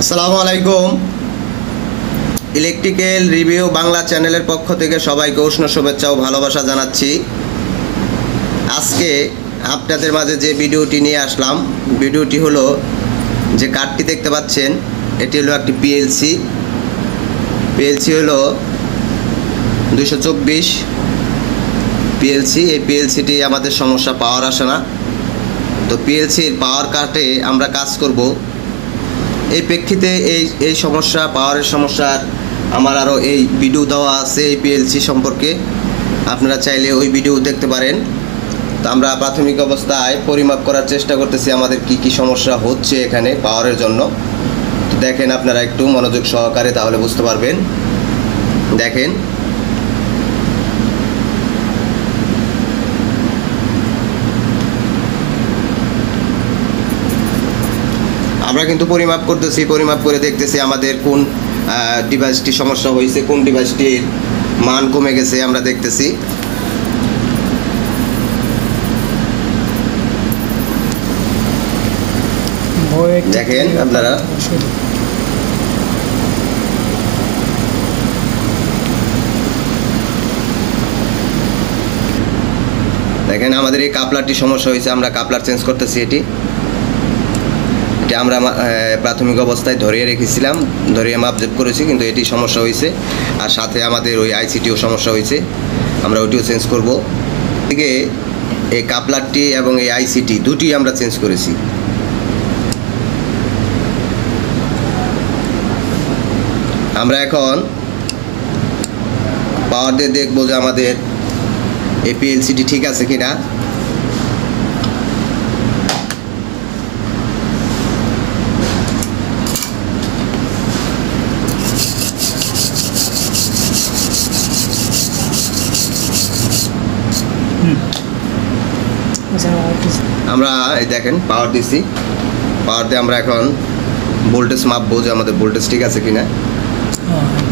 আসসালামু আলাইকুম। Electrical review Bangla চ্যানেলের পক্ষ থেকে সবাইকে উষ্ণ শুভেচ্ছা ও ভালোবাসা জানাচ্ছি। আজকে আপনাদের মাঝে যে ভিডিওটি নিয়ে আসলাম, ভিডিওটি হলো যে কার্ডটি দেখতে পাচ্ছেন, এটি হলো একটি পিএলসি হলো 224 পিএলসি। এই পিএলসিটি আমাদের সমস্যা পাওয়ার আসে না, তো পিএলসির পাওয়ার কাটে আমরা কাজ করব। এই প্রেক্ষিতে এই সমস্যা, পাওয়ারের সমস্যার আমার আরও এই ভিডিও দেওয়া আছে এই পিএলসি সম্পর্কে, আপনারা চাইলে ওই ভিডিও দেখতে পারেন। তো আমরা প্রাথমিক অবস্থায় পরিমাপ করার চেষ্টা করতেছি আমাদের কি সমস্যা হচ্ছে এখানে পাওয়ারের জন্য। তো দেখেন আপনারা একটু মনোযোগ সহকারে, তাহলে বুঝতে পারবেন। দেখেন, আমরা কিন্তু পরিমাপ করতেছি, পরিমাপ করে দেখতেছি আমাদের কোন ডিভাইসটি সমস্যা হয়েছে, কোন ডিভাইসটির মান কমে গেছে আমরা দেখতেছি। দেখেন আপনারা, দেখেন আমাদের এই কাপলারটি সমস্যা হয়েছে, আমরা কাপলার চেঞ্জ করতেছি। এটি আমরা প্রাথমিক অবস্থায় ধরিয়ে রেখেছিলাম, ধরিয়ে মাপজেপ করেছি, কিন্তু এটি সমস্যা হয়েছে। আর সাথে আমাদের ওই আইসিটিও সমস্যা হয়েছে, আমরা ওইটিও চেঞ্জ করব। থেকে এই কাপলারটি এবং এই আইসিটি দুটি আমরা চেঞ্জ করেছি। আমরা এখন পাওয়ার দিয়ে দেখবো যে আমাদের এই পিএলসিটি ঠিক আছে কিনা। আমরা এই দেখেন পাওয়ার দিছি, পাওয়ার দিয়ে আমরা এখন ভোল্টেজ মাপবো যে আমাদের ভোল্টেজ ঠিক আছে কিনা।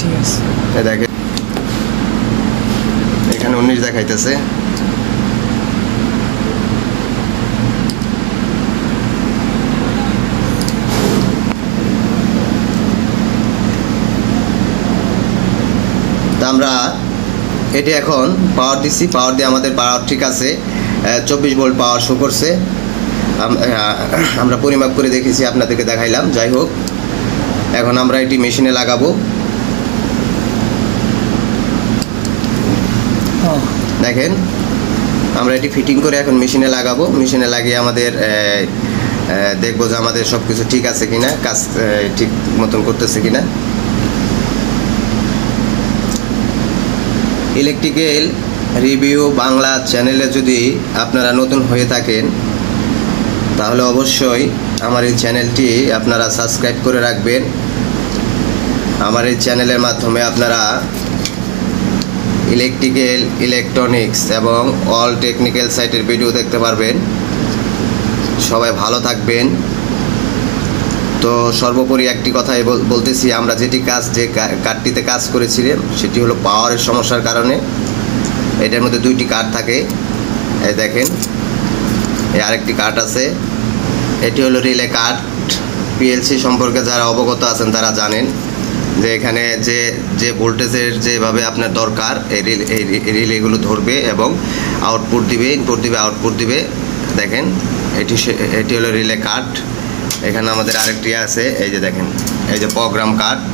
ঠিক আছে, দেখেন এখানে 19 দেখাইতেছে। তা আমরা এটি এখন পাওয়ার দিছি, পাওয়ার দিয়ে আমাদের পাওয়ার ঠিক আছে, 24 ভোল্ট পাওয়ার শো করছে। আমরা পরিমাপ করে দেখেছি, আপনাদেরকে দেখাইলাম। যাই হোক, এখন আমরা এটি মেশিনে লাগাবো। দেখেন আমরা এটি ফিটিং করে এখন মেশিনে লাগাবো। মেশিনে লাগিয়ে আমাদের দেখবো যে আমাদের সব কিছু ঠিক আছে কিনা, কাজ ঠিক মতন করতেছে কিনা। ইলেকট্রিক্যাল রিভিউ বাংলা চ্যানেলে যদি আপনারা নতুন হয়ে থাকেন, তাহলে অবশ্যই আমার এই চ্যানেলটি আপনারা সাবস্ক্রাইব করে রাখবেন। আমার এই চ্যানেলের মাধ্যমে আপনারা ইলেকট্রিক্যাল, ইলেকট্রনিক্স এবং অল টেকনিক্যাল সাইটের ভিডিও দেখতে পারবেন। সবাই ভালো থাকবেন। তো সর্বোপরি একটি কথাই বলতেছি, আমরা যে কার্ডটিতে কাজ করেছিলাম সেটি হলো পাওয়ারের সমস্যার কারণে। এটার মধ্যে দুইটি কার্ড থাকে, এই দেখেন এই আরেকটি কার্ড আছে, এটি হলো রিলে কার্ড। পিএলসি সম্পর্কে যারা অবগত আছেন তারা জানেন যে এখানে যে ভোল্টেজের যেভাবে আপনার দরকার, এই রিলেগুলো ধরবে এবং আউটপুট দিবে, ইনপুট দিবে, আউটপুট দিবে। দেখেন এটি হলো রিলে কার্ড। এখানে আমাদের আরেকটি আছে, এই যে দেখেন, এই যে প্রোগ্রাম কার্ড।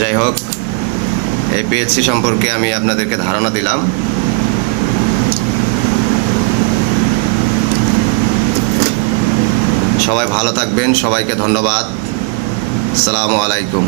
যাই হোক, এই পিএলসি সম্পর্কে আমি আপনাদেরকে ধারণা দিলাম। সবাই ভালো থাকবেন, সবাইকে ধন্যবাদ। আসসালামু আলাইকুম।